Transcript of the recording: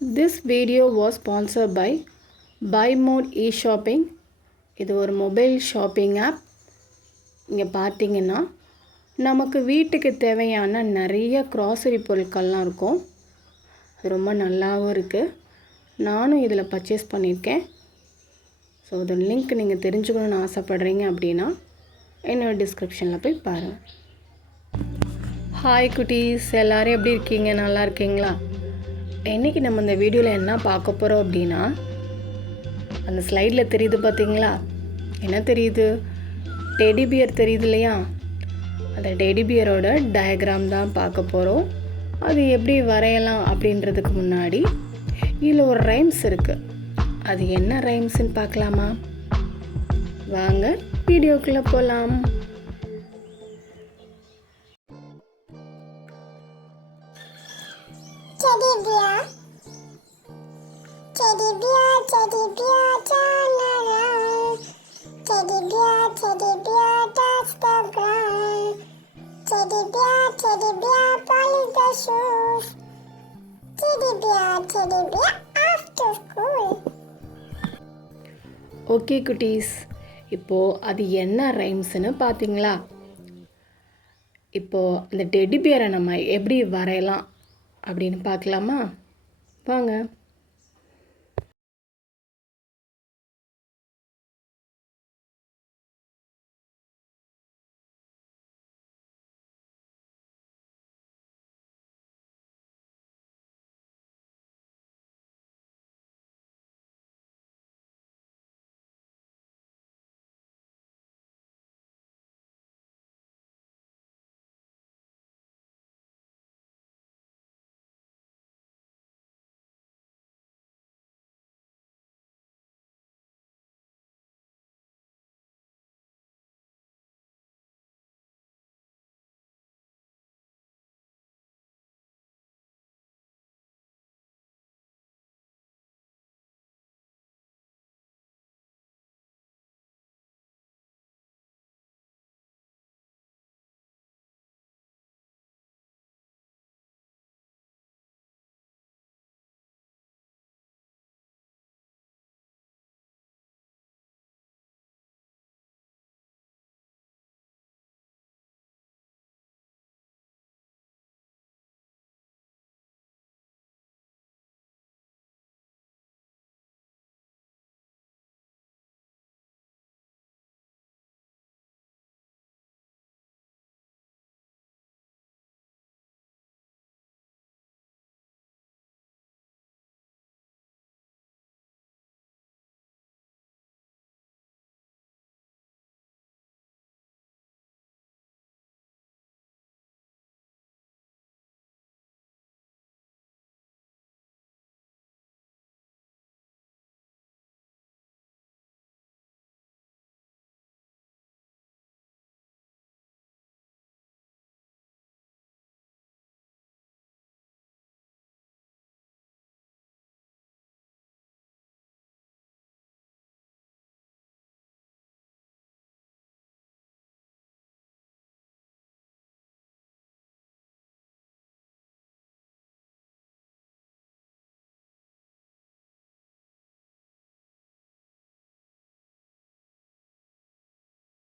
This video was sponsored by Buy Mode eShopping. இது ஒரு mobile shopping app. இங்கே பார்த்தீங்கன்னா நமக்கு வீட்டுக்கு தேவையான நிறைய க்ராசரி பொருட்கள்லாம் இருக்கும். அது ரொம்ப நல்லாவும் இருக்குது. நானும் இதில் பர்ச்சேஸ் பண்ணியிருக்கேன். ஸோ இதோட லிங்க் நீங்கள் தெரிஞ்சுக்கணுன்னு ஆசைப்பட்றீங்க அப்படின்னா என்னோட டிஸ்கிரிப்ஷனில் போய் பாருங்கள். ஹாய் குட்டீஸ், எல்லோரும் எப்படி இருக்கீங்க? நல்லா இருக்கீங்களா? இன்றைக்கி நம்ம இந்த வீடியோவில் என்ன பார்க்க போகிறோம் அப்படின்னா, அந்த ஸ்லைடில் தெரியுது பார்த்தீங்களா? என்ன தெரியுது? டெடி பியர் தெரியுது இல்லையா? அந்த டெடி பியரோட டயக்ராம் தான் பார்க்க போகிறோம். அது எப்படி வரையலாம் அப்படின்றதுக்கு முன்னாடி இதில் ஒரு ரைம்ஸ் இருக்குது. அது என்ன ரைம்ஸ்ன்னு பார்க்கலாமா? வாங்க வீடியோக்குள்ளே போகலாம். Teddy bear, teddy bear, teddy bear, turn around. Teddy bear, touch the ground. Teddy bear, polish the shoes. Teddy bear, after school. Okay குட்டீஸ், இப்போது அது என்ன ரைம்ஸ்னு பார்த்தீங்களா? இப்போது இந்த டெடி பியரை நம்ம எப்படி வரையலாம் அப்படின்னு பார்க்கலாமா? வாங்க.